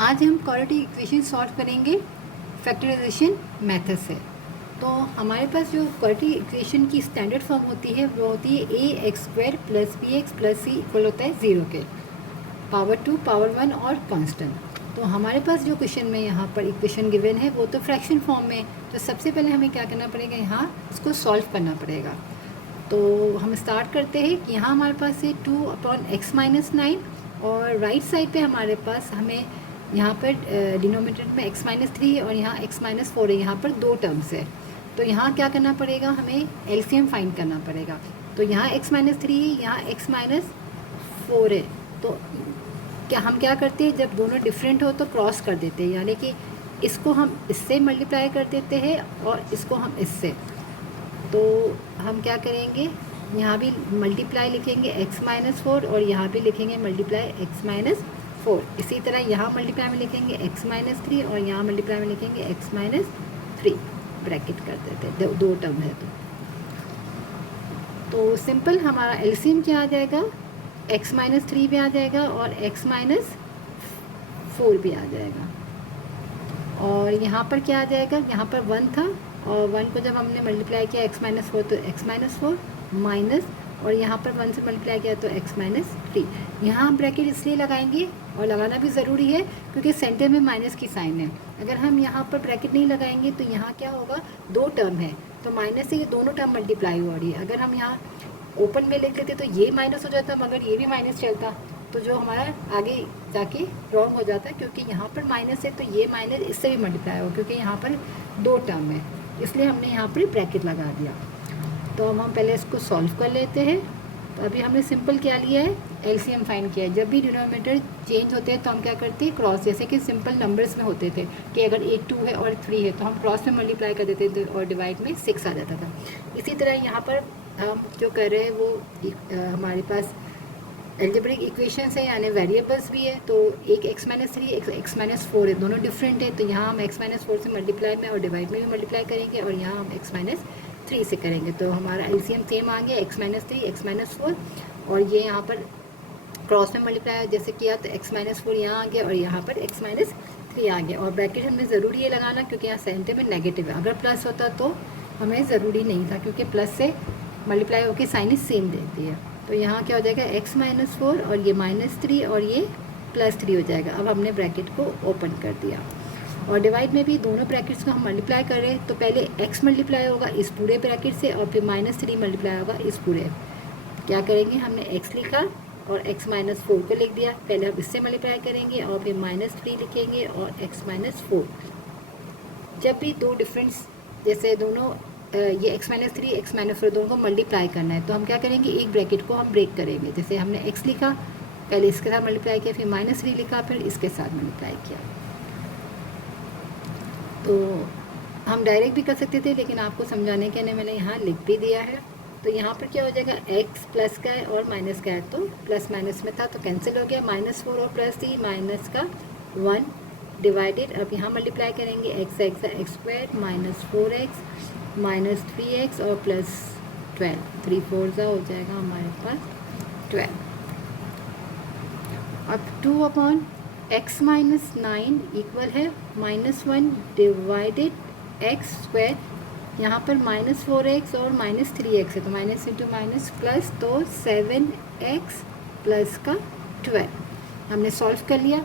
आज हम quadratic equation solve करेंगे फैक्टराइजेशन मेथड से। तो हमारे पास जो क्वाड्रेटिक इक्वेशन की स्टैंडर्ड फॉर्म होती है वो होती है A X square plus B X plus C equal होता है 0 के, पावर 2 पावर 1 और कांस्टेंट। तो हमारे पास जो क्वेश्चन में यहाँ पर इक्वेशन गिवन है वो तो फ्रैक्शन फॉर्म में, तो सबसे पहले हमें क्या करना पड़ेगा, यहाँ इसको सॉल्व करना पड़ेगा। तो हम स्टार्ट करते हैं कि यहाँ हमारे पास है 2/x-9 और राइट साइड पे हमारे पास हमें यहाँ पर डिनोमिनेटर में x-3 और यहाँ x-4 है, यहाँ पर दो टर्म्स है। तो यहाँ क्या करना पड़ेगा, हमें एलसीएम फाइंड करना पड़ेगा। तो यहाँ x-3 है, यहाँ x-4 है। तो क्या हम क्या करते हैं, जब दोनों डिफरेंट हो तो क्रॉस कर देते हैं, यानी कि इसको हम इससे मल्टीप्लाई कर देते हैं और इसको हम इससे। तो हम क्या करेंगे, यहाँ भी मल्टीप्लाई लिखेंगे x-4 और यहाँ भी लिखेंगे मल्टीप्लाई x-4। इसी तरह यहाँ मल्टीप्लाई में लिखेंगे x-3 और यहाँ मल्टीप्लाई में लिखेंगे x-3। ब्रैकेट कर देते हैं, दो टर्म है। तो सिंपल हमारा एलसीएम क्या आ जाएगा, x-3 भी आ जाएगा और x-4 भी आ जाएगा। और यहाँ पर क्या आ जाएगा, यहाँ पर 1 था और 1 को जब हमने मल्टीप्लाई किया x-4 तो x-4 माइनस, और यहाँ पर 1 से मल्टीप्लाई किया तो x-3। यहाँ हम ब्रैकेट इसलिए लगाएंगे और लगाना भी ज़रूरी है क्योंकि सेंटर में माइनस की साइन है। अगर हम यहाँ पर ब्रैकेट नहीं लगाएंगे तो यहाँ क्या होगा, दो टर्म है तो माइनस से ये दोनों टर्म मल्टीप्लाई हो रही है। अगर हम यहाँ ओपन में लिख लेते तो ये माइनस हो जाता मगर ये भी माइनस चलता, तो जो हमारा आगे जाके रॉन्ग हो जाता है, क्योंकि यहाँ पर माइनस है तो ये माइनस इससे भी मल्टीप्लाई हो, क्योंकि यहाँ पर दो टर्म है इसलिए हमने यहाँ पर ब्रैकेट लगा दिया। तो अब हम पहले इसको सॉल्व कर लेते हैं। तो अभी हमने सिंपल क्या लिया है, एलसीएम फाइंड किया है। जब भी डिनोमिनेटर चेंज होते हैं तो हम क्या करते हैं, क्रॉस, जैसे कि सिंपल नंबर्स में होते थे कि अगर 8 2 है और 3 है तो हम क्रॉस में मल्टीप्लाई कर देते थे और डिवाइड में 6 आ जाता था। इसी तरह यहाँ पर हम जो कर रहे हैं वो हमारे पास एल्जेब्रिक इक्वेशंस है, यानी वेरिएबल्स भी है। तो एक x-3 एक x-4 है, दोनों डिफरेंट है। तो यहाँ हम x-4 से मल्टीप्लाई में और डिवाइड में भी मल्टीप्लाई करेंगे और यहाँ हम x-3 से करेंगे। तो हमारा एलसीएम सेम आ गया, x-3 x-4, और ये यहाँ पर क्रॉस में मल्टीप्लाई जैसे किया तो x-4 यहाँ आ गया और यहाँ पर x-3 आ गया। और ब्रैकेट हमें ज़रूरी है लगाना क्योंकि यहाँ सेंटर में नेगेटिव है। अगर प्लस होता तो हमें ज़रूरी नहीं था, क्योंकि प्लस से मल्टीप्लाई होकर साइन सेम देती है। तो यहाँ क्या हो जाएगा, x-4 और ये -3 और ये +3 हो जाएगा। अब हमने ब्रैकेट को ओपन कर दिया और डिवाइड में भी दोनों ब्रैकेट्स को हम मल्टीप्लाई कर रहे हैं। तो पहले x मल्टीप्लाई होगा इस पूरे ब्रैकेट से और फिर -3 मल्टीप्लाई होगा इस पूरे। क्या करेंगे, हमने x लिखा और x-4 को लिख दिया। पहले हम इससे मल्टीप्लाई करेंगे और फिर -3 लिखेंगे और x-4। जब भी दो डिफरेंस, जैसे दोनों ये x-3 x-4 दोनों को मल्टीप्लाई करना है तो हम क्या करेंगे, एक ब्रैकेट को हम ब्रेक करेंगे। जैसे हमने x लिखा, पहले इसके साथ मल्टीप्लाई किया, फिर -3 लिखा, फिर इसके साथ मल्टीप्लाई किया। तो हम डायरेक्ट भी कर सकते थे लेकिन आपको समझाने के लिए मैंने यहाँ लिख भी दिया है। तो यहाँ पर क्या हो जाएगा, x प्लस का है और माइनस का है, तो प्लस माइनस में था तो कैंसिल हो गया। -4 और +3 माइनस का 1 डिवाइडेड। अब यहाँ मल्टीप्लाई करेंगे x x² -4x -3x और +12, 3 4 हो जाएगा हमारे पास 12। अब 2/x-9 इक्वल है -1 डिवाइडेड x²। यहाँ पर -4x और -3x है तो माइनस इंटू माइनस प्लस, तो 7x प्लस का 12 हमने सॉल्व कर लिया।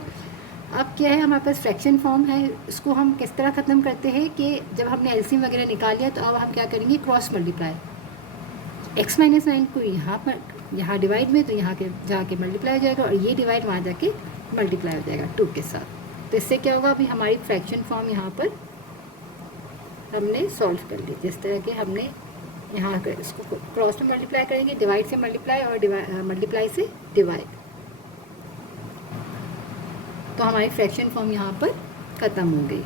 अब क्या है, हमारे पास फ्रैक्शन फॉर्म है, इसको हम किस तरह ख़त्म करते हैं कि जब हमने एलसीएम वगैरह निकाल लिया तो अब हम क्या करेंगे, क्रॉस मल्टीप्लाई। x-9 को यहाँ पर, यहाँ डिवाइड में, तो यहाँ के जाके मल्टीप्लाई हो जाएगा और ये डिवाइड वहाँ जाके मल्टीप्लाई हो जाएगा 2 के साथ। तो इससे क्या होगा, अभी हमारी फ्रैक्शन फॉर्म यहाँ पर हमने सॉल्व कर ली। जिस तरह के हमने यहाँ इसको क्रॉस में मल्टीप्लाई करेंगे, डिवाइड से मल्टीप्लाई और मल्टीप्लाई से डिवाइड, तो हमारी फ्रैक्शन फॉर्म यहाँ पर ख़त्म हो गई।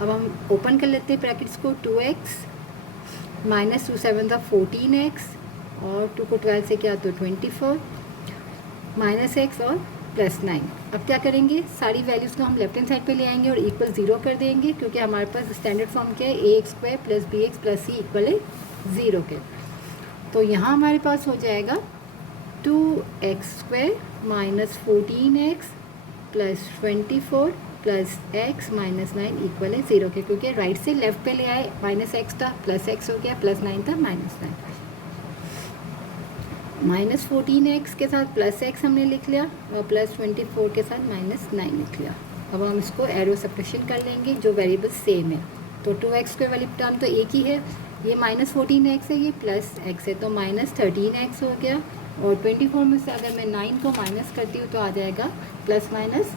अब हम ओपन कर लेते हैं ब्रैकेट्स को। 2x -2 7 था 14x और 2 को 12 से किया तो 24 -x और +9। अब क्या करेंगे, सारी वैल्यूज़ को हम लेफ्ट हैंड साइड पे ले आएंगे और इक्वल 0 कर देंगे, क्योंकि हमारे पास स्टैंडर्ड फॉर्म क्या है, ax² + bx + c इक्वल है 0 के। तो यहाँ हमारे पास हो जाएगा 2x² -14x +24 plus x minus 9 equal है 0 के, क्योंकि राइट से लेफ्ट पे ले आए, माइनस एक्स था प्लस एक्स हो गया, प्लस 9 था माइनस 9। माइनस 14x के साथ प्लस एक्स हमने लिख लिया और प्लस 24 के साथ माइनस 9 लिख लिया। अब हम इसको एरो सब्ट्रैक्शन कर लेंगे जो वेरिएबल सेम है। तो 2x के वाली टर्म तो एक ही है, ये माइनस 14x है, ये प्लस x है, तो माइनस 13x हो गया। और 24 में से अगर मैं 9 को माइनस करती हूँ तो आ जाएगा प्लस माइनस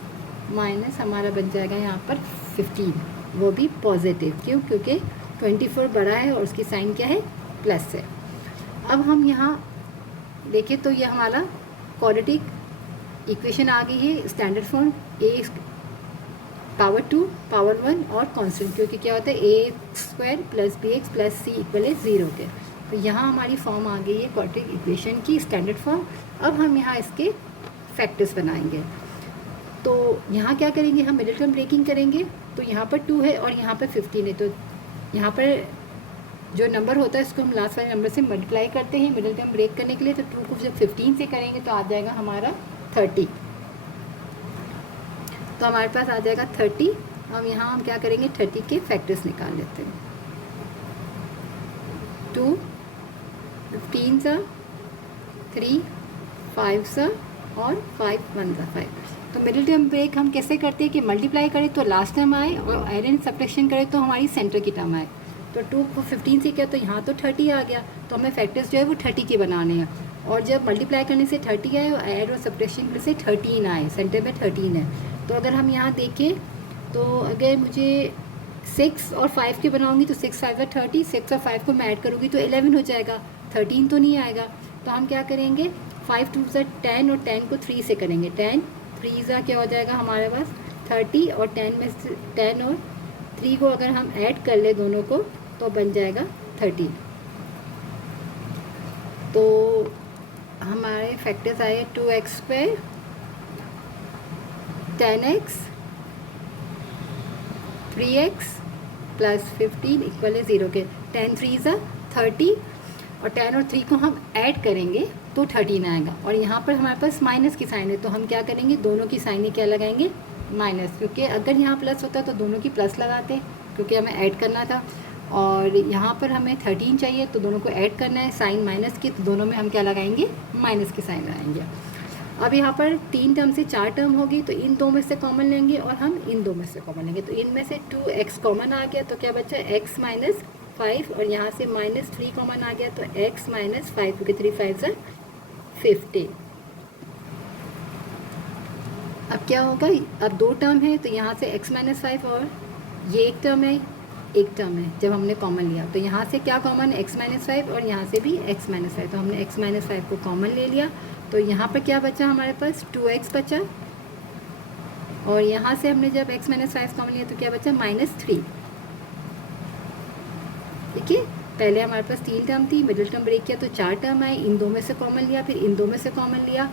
माइनस हमारा बन जाएगा यहाँ पर 15, वो भी पॉजिटिव। क्यों? क्योंकि 24 बड़ा है और उसकी साइन क्या है? प्लस है। अब हम यहाँ देखिए तो ये हमारा क्वाड्रेटिक इक्वेशन आ गई है, standard form A power 2 power 1 और कांस्टेंट, क्योंकि क्या होता है A square plus B X plus C equal है 0 के। तो यहाँ हमारी फॉर्म आ गई है क्वाड्रेटिक इक्वेशन की स्टैंडर्ड फॉर्म। अब हम यहाँ इसके फैक्टर्स बनाएंगे। तो यहाँ क्या करेंगे, हम मिडिल टर्म ब्रेकिंग करेंगे। तो यहाँ पर 2 है और यहाँ पर 15 है, तो यहाँ पर जो नंबर होता है इसको हम लास्ट वाले नंबर से मल्टीप्लाई करते हैं मिडिल टर्म ब्रेक करने के लिए। तो 2 को जब 15 से करेंगे तो आ जाएगा हमारा 30, तो हमारे पास आ जाएगा 30। अब यहाँ हम क्या करेंगे, 30 के फैक्टर्स निकाल लेते हैं। 2 15 सा 3 5 सा और 5 1 सा 5। तो मिडिल टर्म ब्रेक हम कैसे करते हैं कि मल्टीप्लाई करें तो लास्ट टर्म आए और एरर सब्ट्रैक्शन करें तो हमारी सेंटर की टर्म आए। तो 2 को 15 से किया तो यहाँ तो 30 आ गया, तो हमें फैक्टर्स जो है वो 30 के बनाने हैं। और जब मल्टीप्लाई करने से 30 आए और एड और सब्ट्रैक्शन से 13 आए, सेंटर में 13 है। तो अगर हम यहाँ देखें तो अगर मुझे 6 और 5 के बनाऊँगी तो 6 5 30, 6 और 5 को मैं ऐड करूँगी तो 11 हो जाएगा, 13 तो नहीं आएगा। तो हम क्या करेंगे, 5 2 से 10 और 10 को 3 से करेंगे। 10 3 सा क्या हो जाएगा हमारे पास 30, और 10 में से 10 और 3 को अगर हम ऐड कर ले दोनों को तो बन जाएगा 30। तो हमारे फैक्टर्स आए 2x square 10x 3x plus 15 equal है 0 के। 10 3 सा 30 और 10 और 3 को हम ऐड करेंगे तो 13 आएगा। और यहाँ पर हमारे पास माइनस की साइन है, तो हम क्या करेंगे, दोनों की साइनें क्या लगाएंगे, माइनस, क्योंकि अगर यहाँ प्लस होता तो दोनों की प्लस लगाते, क्योंकि हमें ऐड करना था। और यहाँ पर हमें 13 चाहिए तो दोनों को ऐड करना है, साइन माइनस की, तो दोनों में हम क्या लगाएंगे, माइनस की साइन लगाएंगे। अब यहाँ पर 3 टर्म से 4 टर्म होगी, तो इन 2 में से कॉमन लेंगे और हम इन 2 में से कॉमन लेंगे। तो इनमें से 2x कॉमन आ गया, तो क्या बचा x माइनस 5, और यहाँ से माइनस 3 कॉमन आ गया तो x माइनस 5, क्योंकि 3 5 से 50। अब क्या होगा, अब 2 टर्म है तो यहाँ से x माइनस 5 और ये एक टर्म है, एक टर्म है जब हमने कॉमन लिया। तो यहाँ से क्या कॉमन है, x माइनस 5 और यहाँ से भी x माइनस 5, तो हमने x माइनस 5 को कॉमन ले लिया। तो यहाँ पर क्या बचा हमारे पास, 2x बचा, और यहाँ से हमने जब x माइनस 5 कॉमन लिया तो क्या बचा, माइनस 3। ठीक है, पहले हमारे पास 3 टर्म थी, मिडिल टर्म ब्रेक किया तो 4 टर्म आए, इन 2 में से कॉमन लिया, फिर इन 2 में से कॉमन लिया,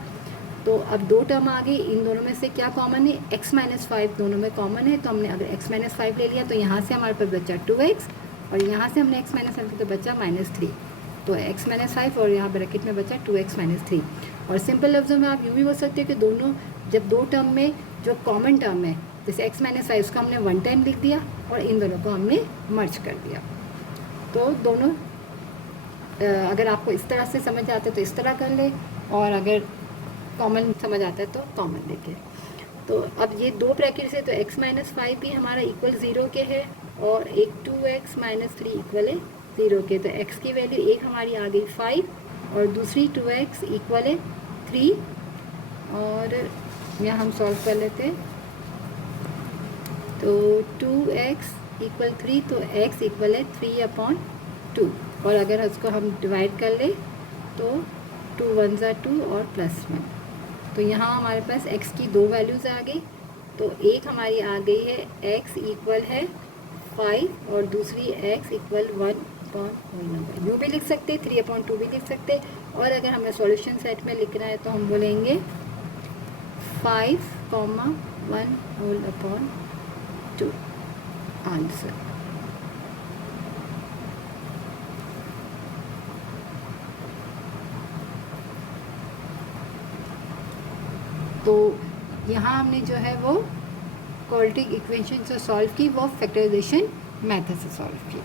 तो अब 2 टर्म आ गई। इन दोनों में से क्या कॉमन है, x माइनस 5 दोनों में कॉमन है, तो हमने अगर x माइनस 5 ले लिया तो यहाँ से हमारे पास बचा 2x, और यहाँ से हमने x माइनस 5 तो बचा माइनस 3, तो x माइनस 5 और यहाँ ब्रैकेट में बचा 2x माइनस 3। और सिंपल लफ्ज़ों में आप यूँ भी बोल सकते हो कि दोनों जब 2 टर्म में जो कॉमन टर्म है, जैसे x माइनस 5 उसको हमने 1 टाइम लिख दिया और इन दोनों को हमने मर्ज कर दिया। तो दोनों अगर आपको इस तरह से समझ आते तो इस तरह कर ले, और अगर कॉमन समझ आता है तो कॉमन लेके। तो अब ये 2 ब्रैकेट से तो x माइनस 5 भी हमारा इक्वल 0 के है, और एक 2x माइनस 3 इक्वल है 0 के। तो x की वैल्यू एक हमारी आ गई 5 और दूसरी 2x इक्वल है 3, और यहाँ हम सॉल्व कर लेते हैं। तो 2x इक्वल 3, तो x इक्वल है 3/2, और अगर उसको हम डिवाइड कर ले तो 2 1 ज़ा 2 और प्लस 1। तो यहाँ हमारे पास x की 2 वैल्यूज़ आ गई। तो एक हमारी आ गई है x इक्वल है 5 और दूसरी x इक्वल 1/होल नंबर, यूँ भी लिख सकते, 3/2 भी लिख सकते। और अगर हमें सॉल्यूशन सेट में लिखना है तो हम बोलेंगे 5, 1/2 आंसर। तो यहाँ हमने जो है वो क्वाड्रेटिक इक्वेशन से सॉल्व की, वो फैक्टराइजेशन मेथड से सॉल्व की।